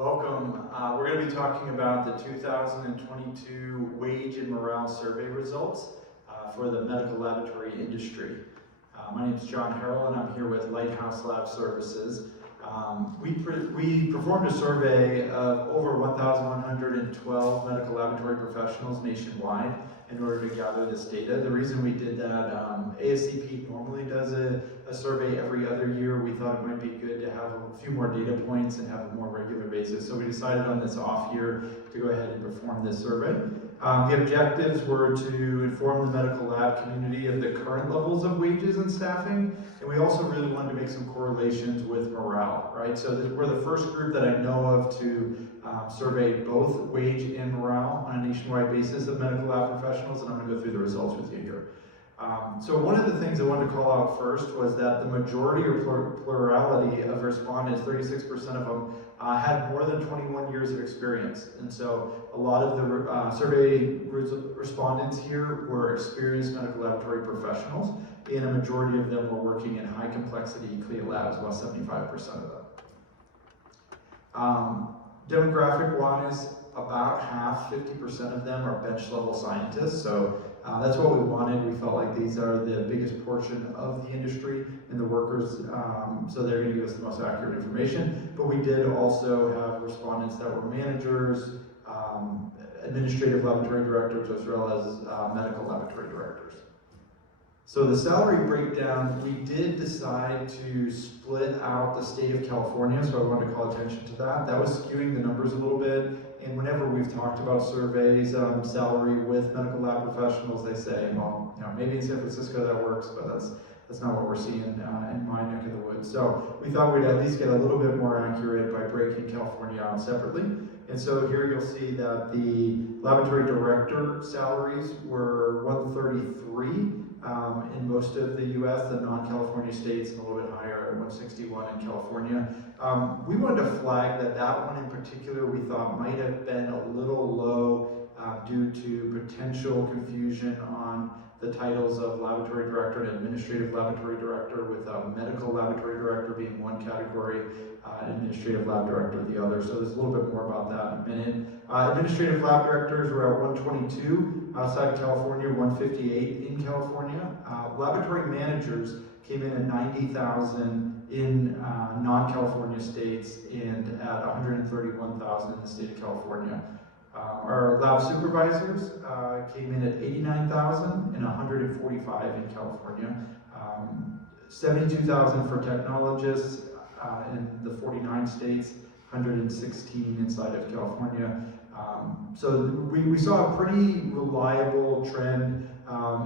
Welcome. We're going to be talking about the 2022 Wage and Morale Survey results for the medical laboratory industry. My name is Jon Harol, and I'm here with Lighthouse Lab Services. We performed a survey of over 1,112 medical laboratory professionals nationwide in order to gather this data. The reason we did that, ASCP normally does a survey every other year. We thought it might be good to have a few more data points and have a more regular basis. So we decided on this off year to go ahead and perform this survey. The objectives were to inform the medical lab community of the current levels of wages and staffing, and we also really wanted to make some correlations with morale, right? So we're the first group that I know of to survey both wage and morale on a nationwide basis of medical lab professionals, and I'm going to go through the results with you here. So one of the things I wanted to call out first was that the majority or plurality of respondents, 36% of them, had more than 21 years of experience. And so a lot of the survey respondents here were experienced medical laboratory professionals, and a majority of them were working in high complexity CLIA labs, about 75% of them. Demographic wise, about half, 50% of them are bench level scientists. So that's what we wanted. We felt like these are the biggest portion of the industry and the workers, so they're going to give us the most accurate information. But we did also have respondents that were managers, administrative laboratory directors, as well as medical laboratory directors. So the salary breakdown, we did decide to split out the state of California, so I wanted to call attention to that. That was skewing the numbers a little bit, and whenever we've talked about surveys, salary with medical lab professionals, they say, well, maybe in San Francisco that works, but that's not what we're seeing in my neck of the woods. So we thought we'd at least get a little bit more accurate by breaking California out separately. And so here you'll see that the laboratory director salaries were 133 in most of the US, the non-California states, and a little bit higher at 161 in California. We wanted to flag that one in particular we thought might have been a little low due to potential confusion on the titles of laboratory director and administrative laboratory director, with medical laboratory director being one category, administrative lab director the other. So there's a little bit more about that in a minute. Administrative lab directors were at 122 outside of California, 158 in California. Laboratory managers came in at 90,000 in non-California states and at 131,000 in the state of California. Our lab supervisors came in at 89,000 and 145 in California. 72,000 for technologists in the 49 states, 116 inside of California. So we saw a pretty reliable trend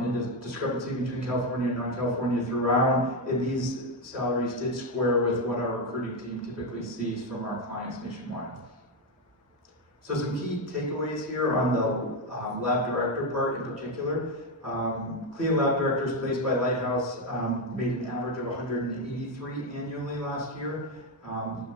in the discrepancy between California and non-California throughout, and these salaries did square with what our recruiting team typically sees from our clients nationwide. So some key takeaways here on the lab director part in particular. CLIA lab directors placed by Lighthouse made an average of 183 annually last year.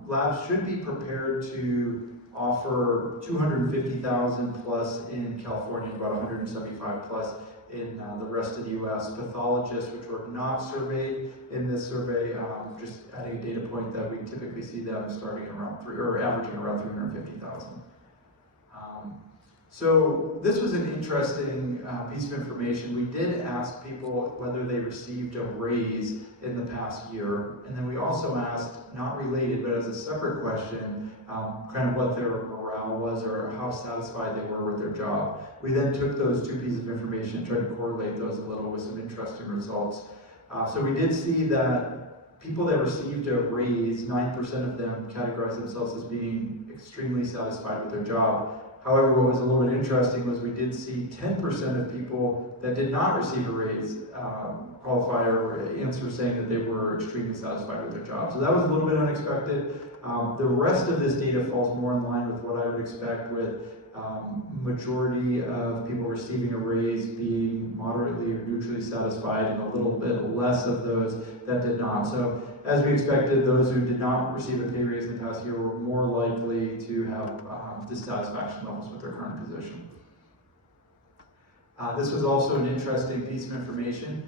Labs should be prepared to offer 250,000 plus in California, about 175 plus in the rest of the US. Pathologists, which were not surveyed in this survey, just adding a data point that we typically see them starting around averaging around 350,000. So this was an interesting piece of information. We did ask people whether they received a raise in the past year, and then we also asked, not related, but as a separate question, kind of what their morale was or how satisfied they were with their job. We then took those two pieces of information and tried to correlate those a little with some interesting results. So we did see that people that received a raise, 9% of them categorized themselves as being extremely satisfied with their job. However, what was a little bit interesting was we did see 10% of people that did not receive a raise qualify or answer saying that they were extremely satisfied with their job. So that was a little bit unexpected. The rest of this data falls more in line with what I would expect, with majority of people receiving a raise being moderately or neutrally satisfied, and a little bit less of those that did not. So as we expected, those who did not receive a pay raise in the past year were more likely to have dissatisfaction levels with their current position. This was also an interesting piece of information.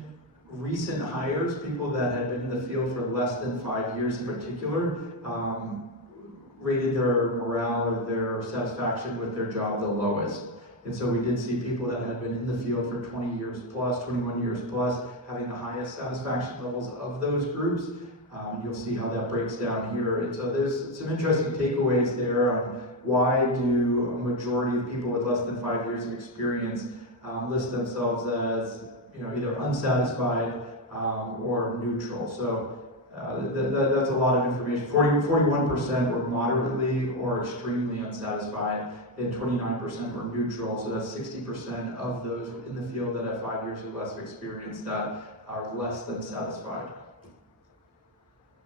Recent hires, people that had been in the field for less than 5 years in particular, rated their morale or their satisfaction with their job the lowest. And so we did see people that had been in the field for 20 years plus, 21 years plus, having the highest satisfaction levels of those groups. You'll see how that breaks down here. And so there's some interesting takeaways there on why do a majority of people with less than 5 years of experience list themselves as either unsatisfied or neutral. So that's a lot of information. 41% were moderately or extremely unsatisfied, and 29% were neutral. So that's 60% of those in the field that have 5 years or less of experience that are less than satisfied.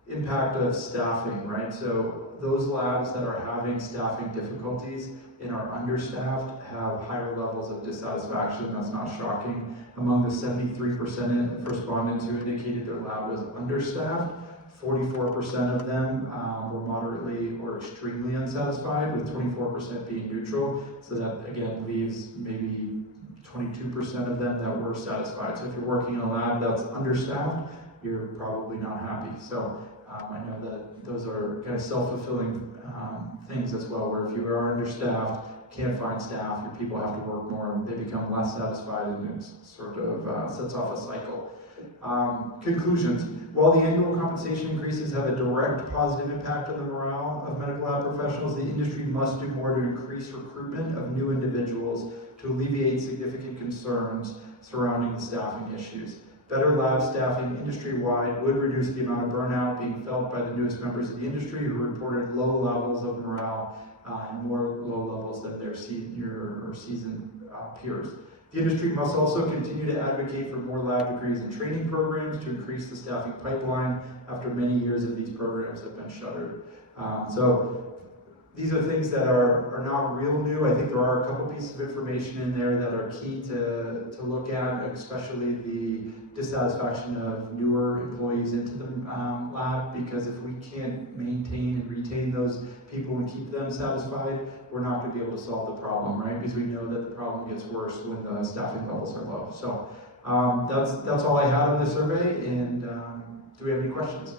Impact of staffing, right? So those labs that are having staffing difficulties and are understaffed have higher levels of dissatisfaction. That's not shocking. Among the 73% of respondents who indicated their lab was understaffed, 44% of them were moderately or extremely unsatisfied, with 24% being neutral. So that again leaves maybe 22% of them that were satisfied. So if you're working in a lab that's understaffed, you're probably not happy. So I know that those are kind of self-fulfilling things as well, where if you are understaffed, can't find staff, your people have to work more, and they become less satisfied, and it sort of sets off a cycle. Conclusions. While the annual compensation increases have a direct positive impact on the morale of medical lab professionals, the industry must do more to increase recruitment of new individuals to alleviate significant concerns surrounding the staffing issues. Better lab staffing industry-wide would reduce the amount of burnout being felt by the newest members of the industry who reported low levels of morale and more low levels than their senior or seasoned peers. The industry must also continue to advocate for more lab degrees and training programs to increase the staffing pipeline after many years of these programs have been shuttered. So these are things that are not real new. I think there are a couple pieces of information in there that are key to look at, especially the dissatisfaction of newer employees into the lab, because if we can't maintain and retain those people and keep them satisfied, we're not going to be able to solve the problem, right? Because we know that the problem gets worse when the staffing levels are low. So that's all I had on this survey, and do we have any questions?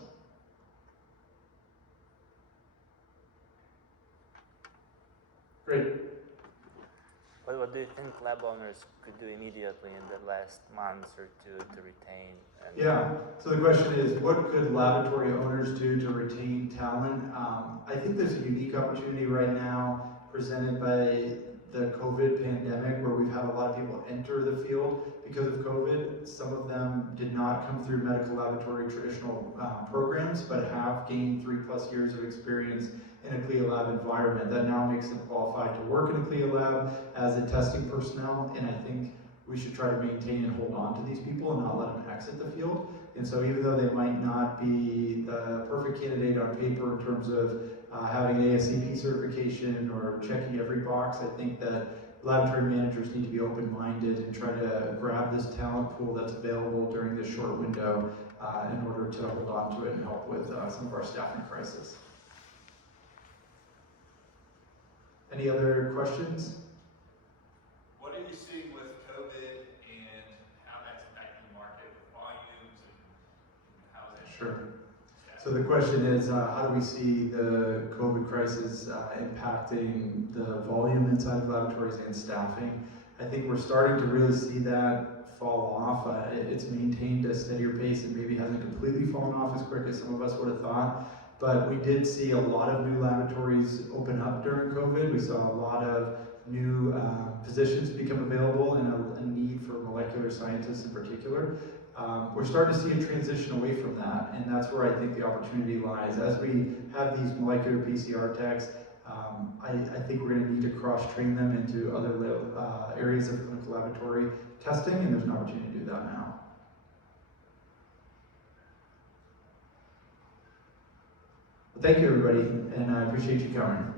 Great. What do you think lab owners could do immediately in the last months or two to retain? Yeah, so the question is, what could laboratory owners do to retain talent? I think there's a unique opportunity right now presented by the COVID pandemic, where we've had a lot of people enter the field because of COVID. Some of them did not come through medical laboratory traditional programs, but have gained 3+ years of experience in a CLIA lab environment. That now makes them qualified to work in a CLIA lab as a testing personnel, and I think we should try to maintain and hold on to these people and not let them exit the field. And so even though they might not be the perfect candidate on paper in terms of having an ASCP certification or checking every box, I think that laboratory managers need to be open-minded and try to grab this talent pool that's available during this short window in order to hold on to it and help with some of our staffing crisis. Any other questions? What are you seeing with COVID and how that's impacting the market with volumes and how is that? Sure. So the question is, how do we see the COVID crisis impacting the volume inside of laboratories and staffing? I think we're starting to really see that fall off. It's maintained a steadier pace and maybe hasn't completely fallen off as quick as some of us would have thought. But we did see a lot of new laboratories open up during COVID. We saw a lot of new positions become available and a need for molecular scientists in particular. We're starting to see a transition away from that, and that's where I think the opportunity lies. As we have these molecular PCR techs, I think we're going to need to cross-train them into other areas of clinical laboratory testing, and there's an opportunity to do that now. Well, thank you, everybody, and I appreciate you coming.